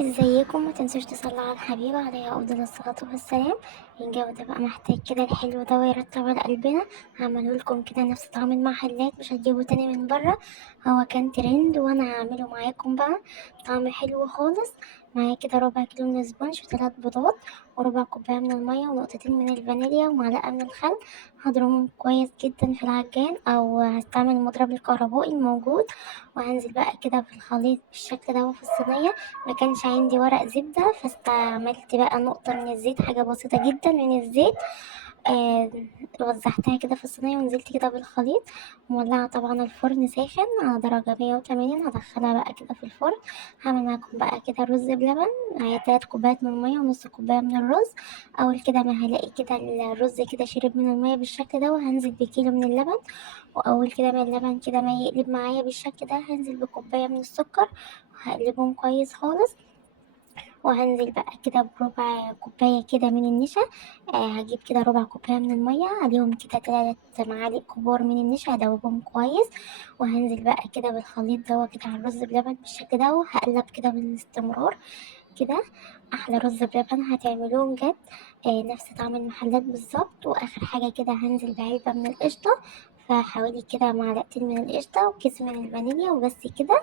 ازيكم؟ ما تنسوش تصلوا على الحبيب عليه افضل الصلاة والسلام. الجو ده بقى محتاج كده الحلو ده ويرطب على قلبنا. هعمله لكم كده نفس طعم المحلات، مش هتجيبه تاني من بره. هو كان ترند وانا هعمله معاكم بقى. طعم حلو خالص. معايا كده ربع كيلو من السبونج وثلاث بيضات وربع كوباية من المية ونقطتين من الفانيليا ومعلقة من الخل. هضربهم كويس جدا في العجان او هستعمل المضرب الكهربائي الموجود. وهنزل بقى كده في الخليط بالشكل ده في الصينية. ما كانش عندي ورق زبدة فاستعملت بقى نقطة من الزيت، حاجة بسيطة جدا من الزيت. آه وزعتها كده في الصينية ونزلت كده بالخليط. مولعة طبعا الفرن ساخن على درجة 180. هدخلها بقى كده في الفرن. هعمل معاكم بقى كده رز بلبن. معايا 3 كوبايات من المية ونص كوباية من الرز. أول كده ما هلاقي كده الرز كده شرب من المية بالشكل ده وهنزل بكيلو من اللبن. وأول كده ما اللبن كده ما يقلب معايا بالشكل ده هنزل بكوباية من السكر. هقلبهم كويس خالص. وهنزل بقى كده بربع كوباية كده من النشا. هجيب كده ربع كوباية من المية عليهم كده 3 معالق كبار من النشا هدوبهم كويس. وهنزل بقى كده بالخليط ده كده على الرز بلبن بالشكل ده وهقلب كده بالاستمرار كده. أحلى رز بلبن هتعملوه بجد. نفس طعم المحلات بالظبط. وآخر حاجة كده هنزل بعلبة من القشطة. فحوالي كده معلقتين من القشطة وكيس من الفانيليا وبس كده.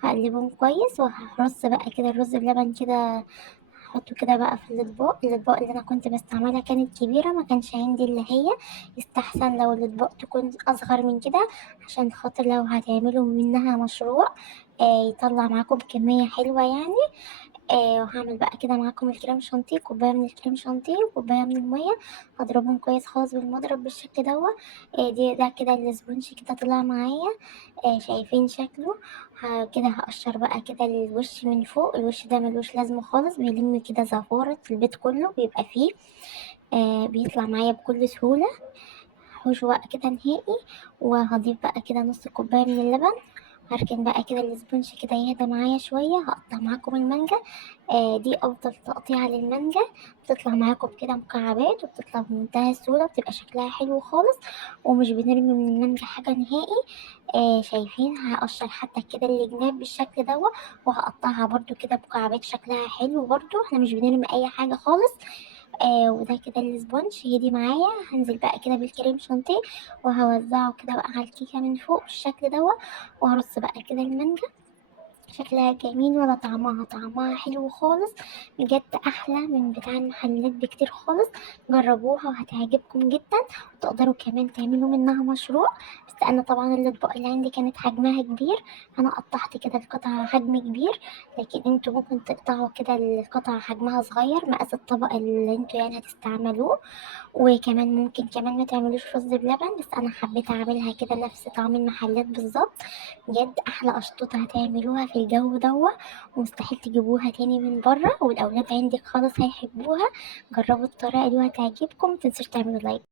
هقلبهم كويس وهرص بقى كده الرز بلبن كده. هحطه كده بقى في الأطباق اللي أنا كنت بستعملها كانت كبيرة، ما كانش عندي اللي هي. يستحسن لو الأطباق تكون أصغر من كده عشان خاطر لو هتعملوا منها مشروع يطلع معاكم كمية حلوة يعني. وهعمل بقى كده معاكم الكريم شانتيه، كوباية من الكريم شانتيه وكوباية من المية. هضربهم كويس خالص بالمضرب بالشكل دي ده كده الاسبونج كده طلع معايا. شايفين شكله. كده هقشر بقى كده الوش من فوق. الوش ده ملوش لازمة خالص، بيلم كده زفارة البيت كله بيبقى فيه. بيطلع معايا بكل سهولة. هحوشه بقى كده نهائي. وهضيف بقى كده نص كوباية من اللبن. هركن بقى كده الاسبونج كده يهدى معايا شوية. هقطع معاكم المانجا. دي أفضل تقطيعة للمانجا. بتطلع معاكم كده مكعبات وبتطلع بمنتهى السهولة، بتبقى شكلها حلو خالص. ومش بنرمي من المانجا حاجة نهائي. شايفين هقشر حتى كده الجناب بالشكل وهقطعها برضو كده مكعبات شكلها حلو برضو. احنا مش بنرمي أي حاجة خالص. وده كده الاسبونج هيدي معايا. هنزل بقى كده بالكريم شانتيه وهوزعه كده بقى على الكيكة من فوق بالشكل وهرص بقى كده المانجا. شكلها جميل ولا طعمها حلو خالص. بجد احلى من بتاع المحلات بكتير خالص. جربوها وهتعجبكم جدا. وتقدروا كمان تعملوا منها مشروع. بس انا طبعا الاطباق اللي عندي كانت حجمها كبير. انا قطعت كده القطعة حجم كبير. لكن انتوا ممكن تقطعوا كده القطعة حجمها صغير مقاس الطبق اللي انتوا يعني هتستعملوه. وكمان ممكن كمان ما تعملوش رز بلبن، بس انا حبيت اعملها كده نفس طعم المحلات بالظبط. بجد احلى اشطوطه هتعملوها في الجو ومستحيل تجيبوها تاني من بره، والاولاد عندك خالص هيحبوها. جربوا الطريقه دي وهتعجبكم. متنسوش تعملوا لايك.